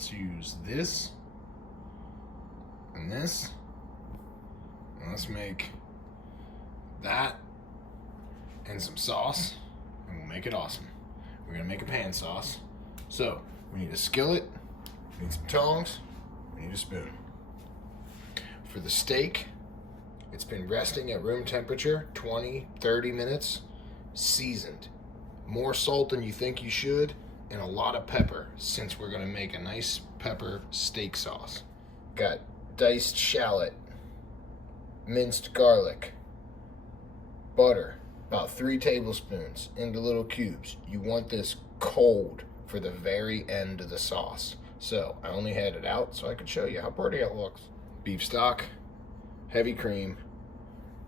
let's use this and this. And let's make that and some sauce, and we'll make it awesome. We're gonna make a pan sauce. So we need a skillet, we need some tongs, we need a spoon. For the steak, it's been resting at room temperature, 20, 30 minutes, seasoned. More salt than you think you should, and a lot of pepper, since we're gonna make a nice pepper steak sauce. Got diced shallot, minced garlic, butter, about 3 tablespoons into little cubes. You want this cold for the very end of the sauce. So I only had it out so I could show you how pretty it looks. Beef stock, heavy cream,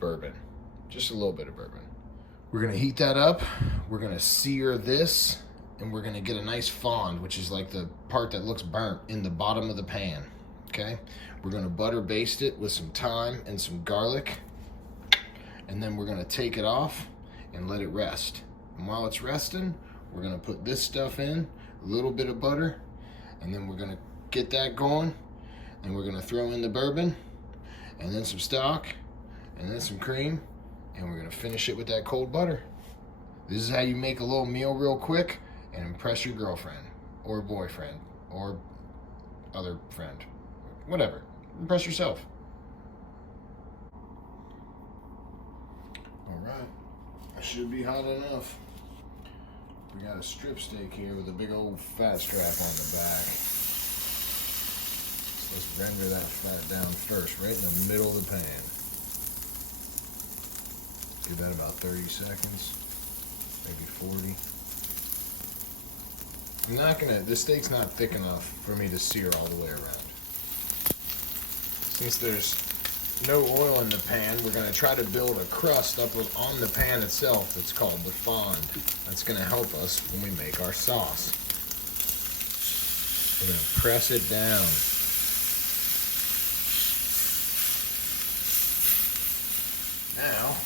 bourbon, just a little bit of bourbon. We're gonna heat that up. We're gonna sear this, and we're gonna get a nice fond, which is like the part that looks burnt in the bottom of the pan, okay? We're gonna butter baste it with some thyme and some garlic, and then we're gonna take it off and let it rest. And while it's resting, we're gonna put this stuff in, a little bit of butter, and then we're gonna get that going, and we're gonna throw in the bourbon, and then some stock, and then some cream, and we're gonna finish it with that cold butter. This is how you make a little meal real quick and impress your girlfriend, or boyfriend, or other friend, whatever. Impress yourself. All right, that should be hot enough. We got a strip steak here with a big old fat strap on the back. Let's render that fat down first, right in the middle of the pan. Give that about 30 seconds, maybe 40. This steak's not thick enough for me to sear all the way around. Since there's no oil in the pan, we're gonna try to build a crust up on the pan itself that's called the fond. That's gonna help us when we make our sauce. We're gonna press it down. Now,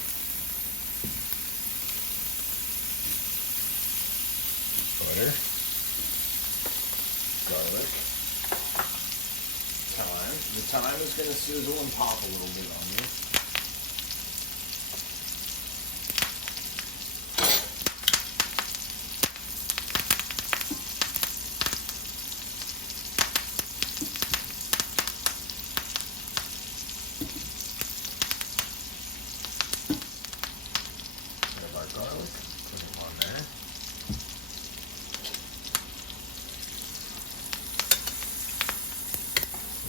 butter, garlic, thyme. The thyme is going to sizzle and pop a little bit on you. Grab our garlic, put them on there.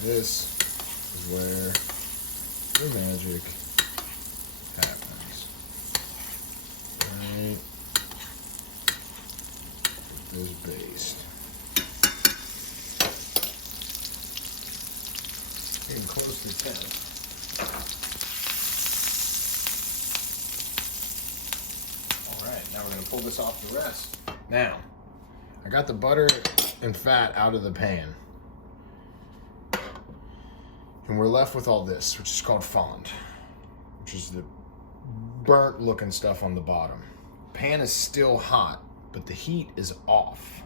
This is where the magic happens. Right. Put this baste. Getting close to 10. Alright, now we're going to pull this off the rest. Now, I got the butter and fat out of the pan. And we're left with all this, which is called fond, which is the burnt looking stuff on the bottom. Pan is still hot, but the heat is off.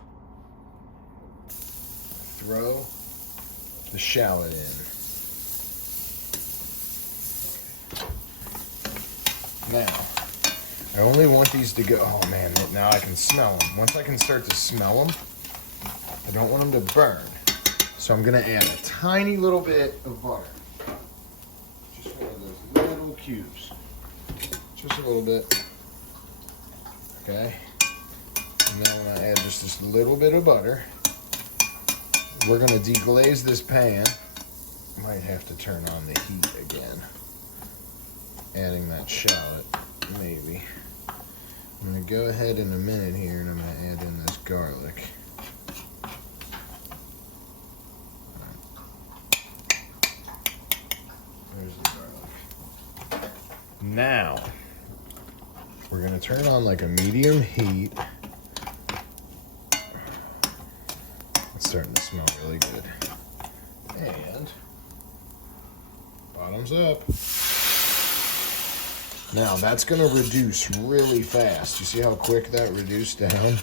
Throw the shallot in. Now, I only want these to go, oh man, now I can smell them. Once I can start to smell them, I don't want them to burn. So I'm gonna add a tiny little bit of butter. Just one of those little cubes. Just a little bit. Okay. And then I'm gonna add just this little bit of butter. We're gonna deglaze this pan. Might have to turn on the heat again. Adding that shallot, maybe. I'm gonna go ahead in a minute here and I'm gonna add in this garlic. There's the garlic. Now, we're gonna turn on like a medium heat. It's starting to smell really good. And bottoms up. Now that's gonna reduce really fast. You see how quick that reduced down?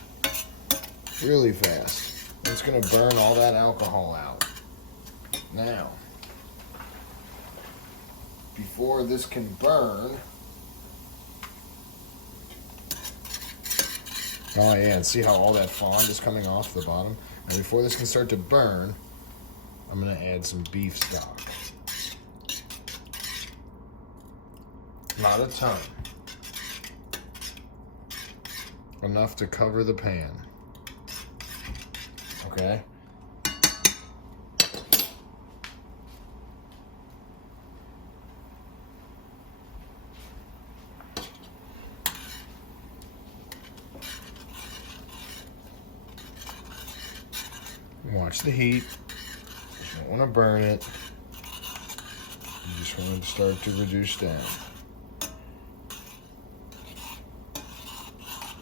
Really fast. It's gonna burn all that alcohol out. Now, before this can burn, oh yeah, and see how all that fond is coming off the bottom? And before this can start to burn, I'm gonna add some beef stock. Not a ton. Enough to cover the pan. Okay? Watch the heat. You don't want to burn it. You just want it to start to reduce down.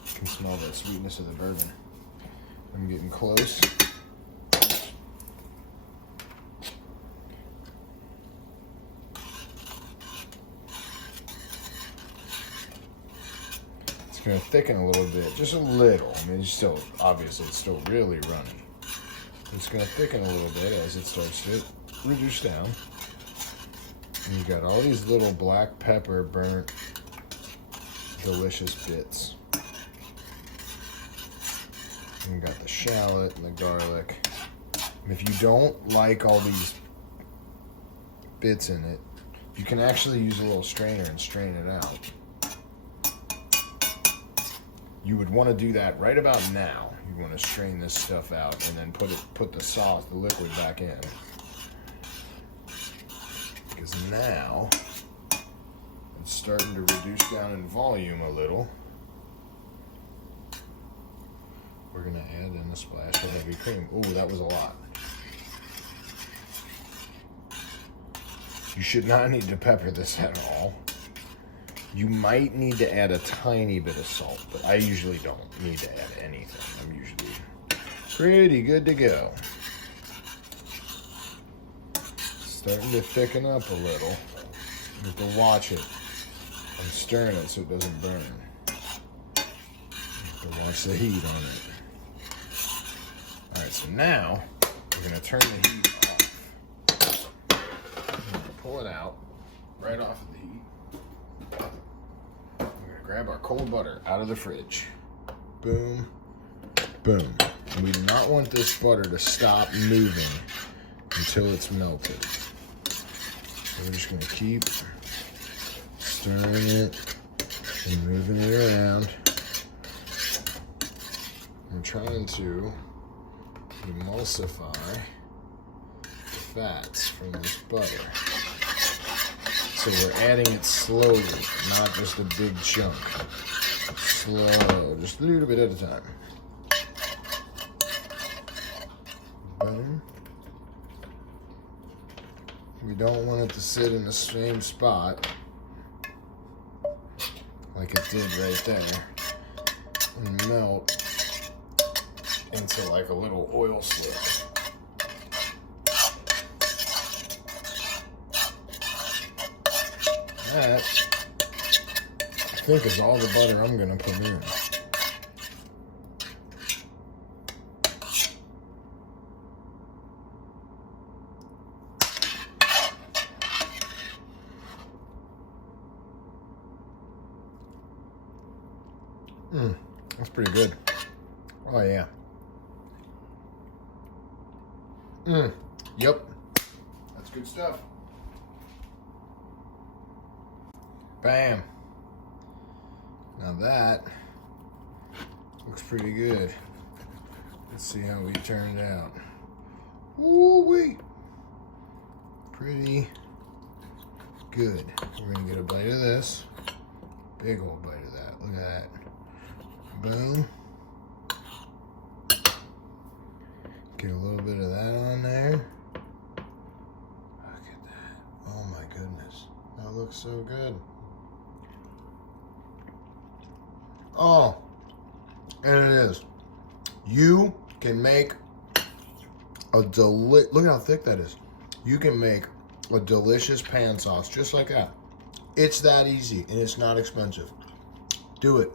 You can smell that sweetness of the bourbon. I'm getting close. It's going to thicken a little bit, just a little. I mean, it's still, obviously, it's still really runny. It's going to thicken a little bit as it starts to reduce down. And you've got all these little black pepper burnt delicious bits. And you've got the shallot and the garlic. And if you don't like all these bits in it, you can actually use a little strainer and strain it out. You would want to do that right about now. You want to strain this stuff out and then put the sauce, the liquid back in. Because now it's starting to reduce down in volume a little. We're going to add in a splash of heavy cream. Ooh, that was a lot. You should not need to pepper this at all. You might need to add a tiny bit of salt, but I usually don't need to add anything. I'm usually pretty good to go. Starting to thicken up a little. You have to watch it. I'm stirring it so it doesn't burn. You have to watch the heat on it. All right, so now we're going to turn the heat off. I'm going to pull it out right off of the heat. Grab our cold butter out of the fridge. Boom, boom. And we do not want this butter to stop moving until it's melted. So we're just going to keep stirring it and moving it around. I'm trying to emulsify the fats from this butter. So we're adding it slowly, not just a big chunk. Slow, just a little bit at a time. Boom. We don't want it to sit in the same spot like it did right there and melt into like a little oil slick. That, I think, is all the butter I'm going to put in. That's pretty good. Oh, yeah. Yep. That's good stuff. Bam. Now that looks pretty good. Let's see how we turned out. Woo-wee. Pretty good. We're gonna get a bite of this. Big old bite of that. Look at that. Boom. Get a little bit of that on there. Look at that. Oh my goodness. That looks so good. Oh, and it is. You can make a look how thick that is. You can make a delicious pan sauce just like that. It's that easy and it's not expensive. Do it.